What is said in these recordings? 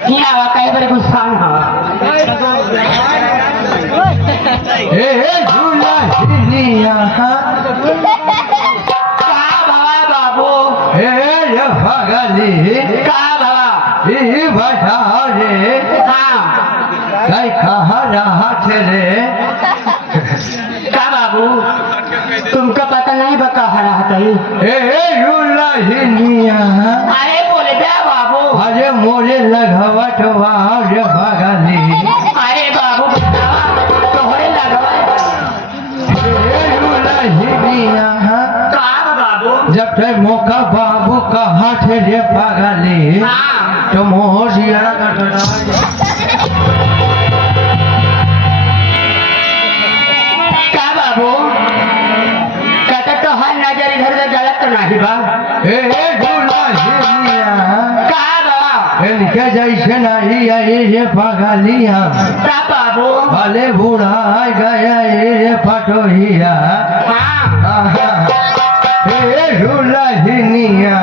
आवा काही बरे गुस्सा हे झूला हिलिया का बाबा बाबू हे भगली का बाबा ही बता रे हाँ कई कहा रहा थे रे का बाबू तुमको पता नहीं बका हरा हतई हे झूला हिलिया अरे बोले क्या बाबू अरे मोरे लगवट रे भगली अरे बाबू बतावा तोहरे लगवा हे झूला हिलिया का बाबू जब ते मौका बाबू का हाथ रे भगली हाँ तो मोरिया का बाबू कहता तो हर नजर इधर उधर गलत तो नहीं बा हे झूला हिलिया का बाबा इनके जैसे नहीं आई रे भगलिया का बाबू भले बूढ़ा गया रे पटोहिया हाँ हे झूला हिलिया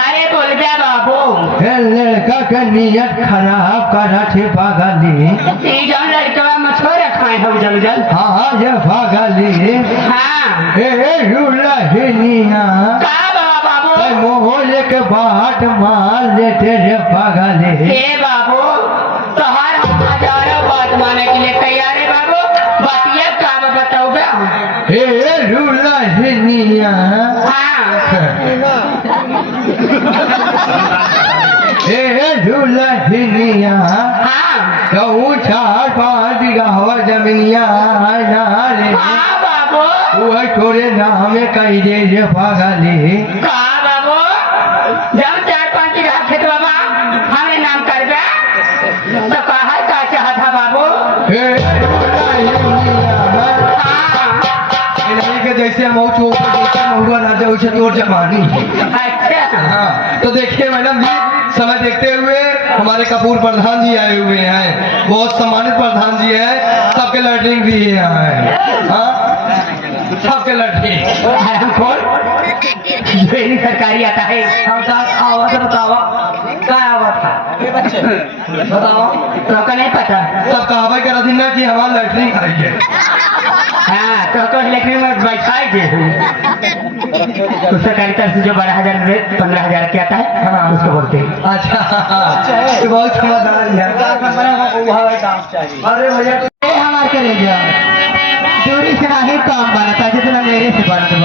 अरे बोल गया बाबू हे लड़का के नियत खराब करा थे भगली ये जौन लड़कवा मछोरा खाए हम जल जल हाँ ये भगली हाँ हे झूला हिलिया का बाबू मोहल्ले के बाट मार लेते रे भगली हे बाबू तोहर हम हजारों बात माने के लिए तैयार है बाबू बतिया का बताओ बे हे झूला हिलिया हाँ हे झूला हिलिया हाँ कहूँ 4-5 बीघा जमीनिया नाले हाँ बाबू वो छोरे नाम कही दे जे भगली का बाबू जब 4-5 बीघा खेत बाबा हमें नाम कर दे तो कहा का चाहता बाबू हे झूला हिलिया हाँ इन्हीं के जैसे मऊ चौक पर जैसे महुआ ना जाए उसे तोड़ जमानी अच्छा हाँ तो देखिए मैडम जी समय देखते हुए हमारे कपूर प्रधान जी आए हुए हैं बहुत सम्मानित प्रधान जी हैं सबके लैटरिन भी यहाँ है हाँ सबके लैटरिन हम कौन मेरी सरकारी आता है आवाज बतावा क्या आवाज था बताओ तो का नहीं पता सब कहावत करा थी ना कि हमारा लैटरिन खाइए हाँ तो लेकिन में बैठाए थे तो सरकारी तरफ से जो 12,000 15,000 के आता है हाँ। उसको बोलते हैं अच्छा ये बहुत समझदार है अरे भैया ये हमारे के ले जाओ दूरी से नहीं काम बना था जितना मेरे से बना था